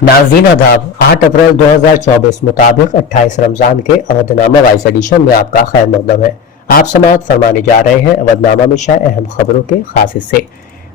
नाज़रीन आदाब, 8 अप्रैल 2024 मुताबिक 28 रमजान के अवधनामा वाइस एडिशन में आपका खैर मकदम है। आप समाअत फरमाने जा रहे हैं अवधनामा में शाये अहम खबरों के खास हिस्से।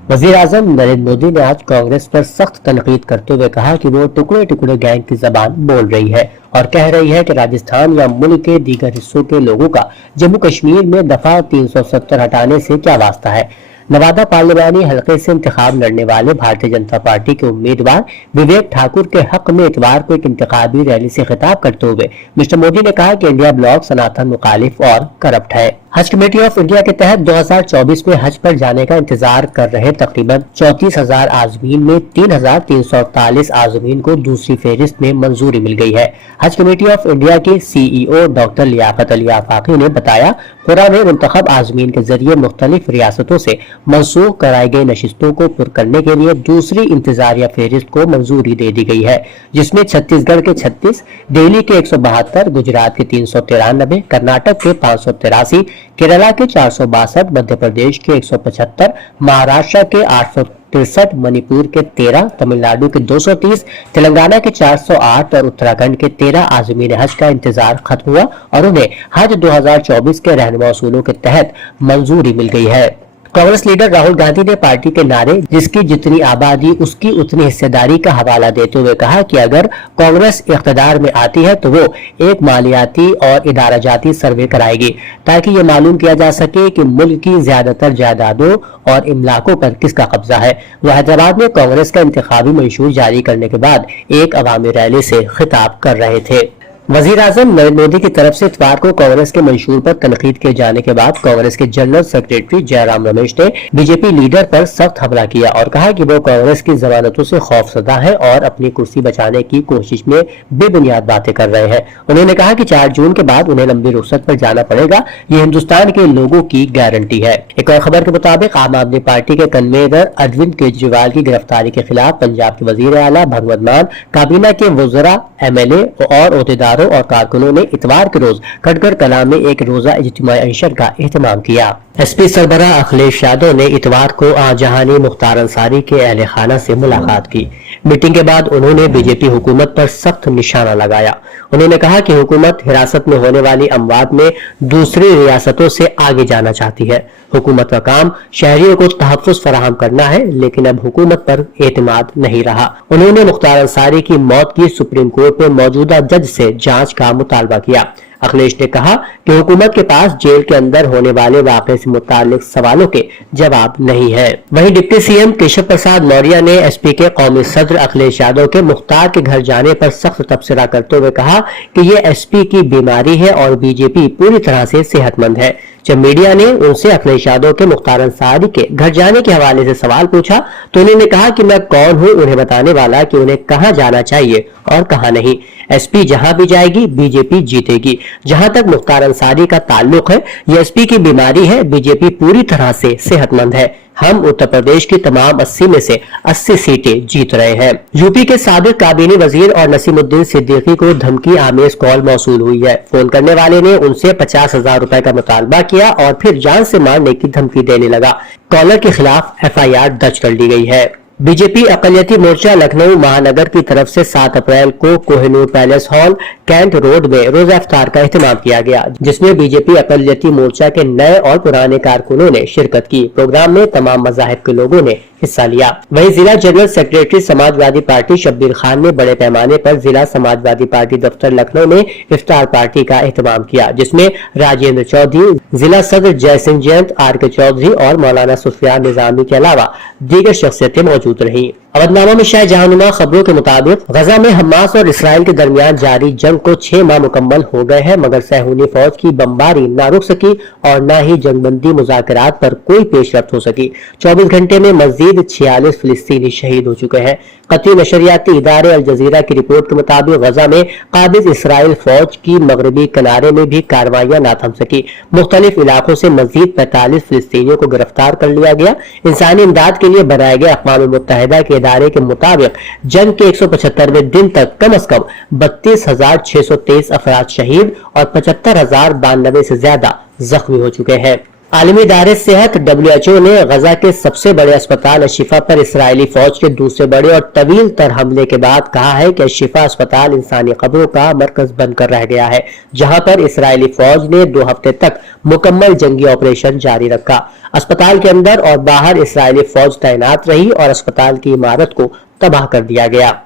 वज़ीर आज़म नरेंद्र मोदी ने आज कांग्रेस पर सख्त तनकीद करते हुए कहा कि वो टुकड़े टुकड़े गैंग की जबान बोल रही है और कह रही है कि राजस्थान या मुल्क के दीगर हिस्सों के लोगों का जम्मू कश्मीर में दफा 370 हटाने से क्या वास्ता है। नवादा पार्लिमानी हलके से इंतखाब लड़ने वाले भारतीय जनता पार्टी के उम्मीदवार विवेक ठाकुर के हक में इतवार को एक इंतखाबी रैली से खिताब करते हुए मिस्टर मोदी ने कहा कि इंडिया ब्लॉक सनातन मुखालिफ और करप्ट है। हज कमेटी ऑफ इंडिया के तहत 2024 में हज पर जाने का इंतजार कर रहे तकरीबन 34,000 आज़मीन में 3,348 आज़मीन को दूसरी फेहरिस्त में मंजूरी मिल गई है। हज कमेटी ऑफ इंडिया के CEO डॉक्टर लियाकत अली आफाकी ने बताया, पुराने मुंतखब आज़मीन के जरिए मुख्तलिफ रियासतों से मनसूख कराई गई नशिस्तों को पुर करने के लिए दूसरी इंतजारिया फेहरिस्त को मंजूरी दे दी गई है, जिसमें छत्तीसगढ़ के 36, दिल्ली के 172, गुजरात के 393, कर्नाटक के 583, केरला के 462, मध्य प्रदेश के 175, महाराष्ट्र के 863, मणिपुर के 13, तमिलनाडु के 230, तेलंगाना के 408 और उत्तराखंड के 13 आज़मीन हज का इंतजार खत्म हुआ और उन्हें हज 2024 के रहनुमा उसूलों के तहत मंजूरी मिल गई है। कांग्रेस लीडर राहुल गांधी ने पार्टी के नारे जिसकी जितनी आबादी उसकी उतनी हिस्सेदारी का हवाला देते हुए कहा कि अगर कांग्रेस इख्तियार में आती है तो वो एक मालियाती और इदारा जाती सर्वे कराएगी ताकि ये मालूम किया जा सके कि मुल्क की ज्यादातर जायदादों और इमलाकों पर किसका कब्जा है। वह हैदराबाद में कांग्रेस का इंतखाबी मंशूर जारी करने के बाद एक अवामी रैली से खिताब कर रहे थे। वजीर आजम नरेंद्र मोदी की तरफ से इतवार को कांग्रेस के मंशूर पर तनकीद किए जाने के बाद कांग्रेस के जनरल सेक्रेटरी जयराम रमेश ने बीजेपी लीडर पर सख्त हमला किया और कहा कि वो कांग्रेस की जमानतों से खौफजदा है और अपनी कुर्सी बचाने की कोशिश में बेबुनियाद बातें कर रहे हैं। उन्होंने कहा कि 4 जून के बाद उन्हें लंबी रुखसत पर जाना पड़ेगा, ये हिंदुस्तान के लोगों की गारंटी है। एक और खबर के मुताबिक आम आदमी पार्टी के कन्वीनर अरविंद केजरीवाल की गिरफ्तारी के खिलाफ पंजाब के वजीर आला भगवंत मान, काबीना के वज़रा, MLA और ओहदेदारों और कारकुनों ने इतवार के रोज खटकर कला में एक रोजा इज्तिमाई अंशर का एहतमाम किया। SP सरबराह अखिलेश यादव ने इतवार को आजहानी मुख्तार अंसारी के अहले खाना से मुलाकात की। मीटिंग के बाद उन्होंने बीजेपी हुकूमत पर सख्त निशाना लगाया। उन्होंने कहा कि हुकूमत हिरासत में होने वाली अमवात में दूसरी रियासतों से आगे जाना चाहती है। हुकूमत का काम शहरियों को तहफ़्फ़ुज़ फराहम करना है, लेकिन अब हुकूमत पर एतमाद नहीं रहा। उन्होंने मुख्तार अंसारी की मौत की सुप्रीम कोर्ट में मौजूदा जज से जांच का मुतालबा किया। अखिलेश ने कहा कि हुकूमत के पास जेल के अंदर होने वाले वाक़े से मुताल्लिक सवालों के जवाब नहीं है। वहीं डिप्टी CM केशव प्रसाद मौर्य ने SP के कौमी सदर अखिलेश यादव के मुख्तार के घर जाने पर सख्त तबसरा करते हुए कहा कि ये SP की बीमारी है और बीजेपी पूरी तरह से सेहतमंद है। जब मीडिया ने उनसे अखिलेश यादव के मुख्तार अंसारी के घर जाने के हवाले से सवाल पूछा तो उन्होंने कहा कि मैं कौन हूं उन्हें बताने वाला कि उन्हें कहां जाना चाहिए और कहां नहीं। SP जहां भी जाएगी बीजेपी जीतेगी। जहां तक मुख्तार अंसारी का ताल्लुक है, ये SP की बीमारी है, बीजेपी पूरी तरह से सेहतमंद है। हम उत्तर प्रदेश की तमाम 80 में से 80 सीटें जीत रहे हैं। यूपी के साबिक काबीनी वजीर और नसीमुद्दीन सिद्दीकी को धमकी आमेज कॉल मौसूल हुई है। फोन करने वाले ने उनसे 50,000 रुपए का मुतालबा किया और फिर जान से मारने की धमकी देने लगा। कॉलर के खिलाफ FIR दर्ज कर ली गई है। बीजेपी अक़लियती मोर्चा लखनऊ महानगर की तरफ से 7 अप्रैल को Kohinoor Palace Hall Cantt Road में रोजा इफ्तार का एहतमाम किया गया, जिसमें बीजेपी अक़लियती मोर्चा के नए और पुराने कारकुनों ने शिरकत की। प्रोग्राम में तमाम मज़ाहिब के लोगों ने हिस्सा लिया। वहीं जिला general secretary Samajwadi party Shabbir Khan ने बड़े पैमाने पर जिला समाजवादी पार्टी दफ्तर लखनऊ में इफ्तार पार्टी का एहतमाम किया, जिसमें राजेंद्र चौधरी, जिला सदर जय सिंह जयंत, RK चौधरी और मौलाना सुफियान निजामी के अलावा दीगर शख्सियतें मौजूद रही। अवधनामा में शाये जहानुमा खबरों के मुताबिक गजा में हमास और इसराइल के दरमियान जारी जंग को 6 माह मुकम्मल हो गए हैं, मगर सहूनी फौज की बमबारी न रुक सकी और न ही जंगबंदी मुज़ाकरात पर कोई पेशरफ्त हो सकी। 24 घंटे में मजीद 46 फिलिस्तीनी शहीद हो चुके हैं। कतई नशरियाती इदारे अल जजीरा की रिपोर्ट के मुताबिक गजा में काबिज इसराइल फौज की मगरबी किनारे में भी कार्रवाइयां न थम सकी। मुख्तलिफ इलाकों से मजीद 45 फिलिस्तीनियों को गिरफ्तार कर लिया गया। इंसानी इमदाद के लिए बनाए गए अक़वाम मुत्तहिदा के इदारे के मुताबिक जंग के 175वें दिन तक कम अज कम 32,623 अफराद शहीद और 75,092 से ज्यादा जख्मी हो चुके हैं। आलमी इदारे सेहत WHO ने गजा के सबसे बड़े अस्पताल अशिफा पर इसराइली फौज के दूसरे बड़े और तवील तर हमले के बाद कहा है कि अशिफा अस्पताल इंसानी खबरों का मरकज बनकर रह गया है, जहां पर इसराइली फौज ने 2 हफ्ते तक मुकम्मल जंगी ऑपरेशन जारी रखा। अस्पताल के अंदर और बाहर इसराइली फौज तैनात रही और अस्पताल की इमारत को तबाह कर दिया गया।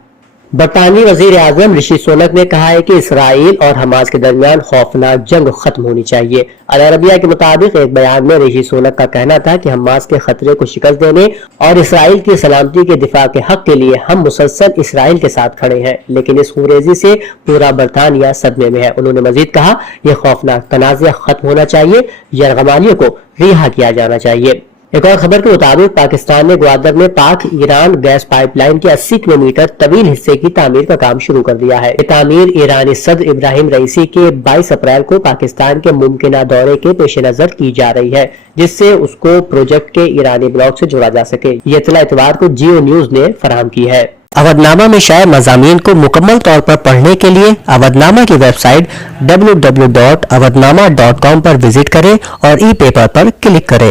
बरतानवी वजीर आजम ऋषि सुनक ने कहा है कि इसराइल और हमास के दरमियान खौफनाक जंग खत्म होनी चाहिए। अल अरबिया के मुताबिक एक बयान में ऋषि सुनक का कहना था कि हमास के खतरे को शिकस्त देने और इसराइल की सलामती के दिफा के हक के लिए हम मुसलसल इसराइल के साथ खड़े हैं, लेकिन इस गुरेजी से पूरा बरतानिया सदमे में है। उन्होंने मजीद कहा, यह खौफनाक तनाज़ा खत्म होना चाहिए, यरगमालियों को रिहा किया जाना चाहिए। एक और खबर के मुताबिक पाकिस्तान ने ग्वादर में पाक ईरान गैस पाइपलाइन के 80 किलोमीटर तवील हिस्से की तामीर का काम शुरू कर दिया है। ये तामीर ईरानी सदर इब्राहिम रईसी के 22 अप्रैल को पाकिस्तान के मुमकिना दौरे के पेश नजर की जा रही है, जिससे उसको प्रोजेक्ट के ईरानी ब्लॉक से जोड़ा जा सके। ये इत्तला इतवार को जियो न्यूज ने फराहम की है। अवधनामा में शाये मज़ामीन को मुकम्मल तौर पर पढ़ने के लिए अवधनामा की वेबसाइट www.awadhnama.com पर विजिट करें और ई पेपर पर क्लिक करें।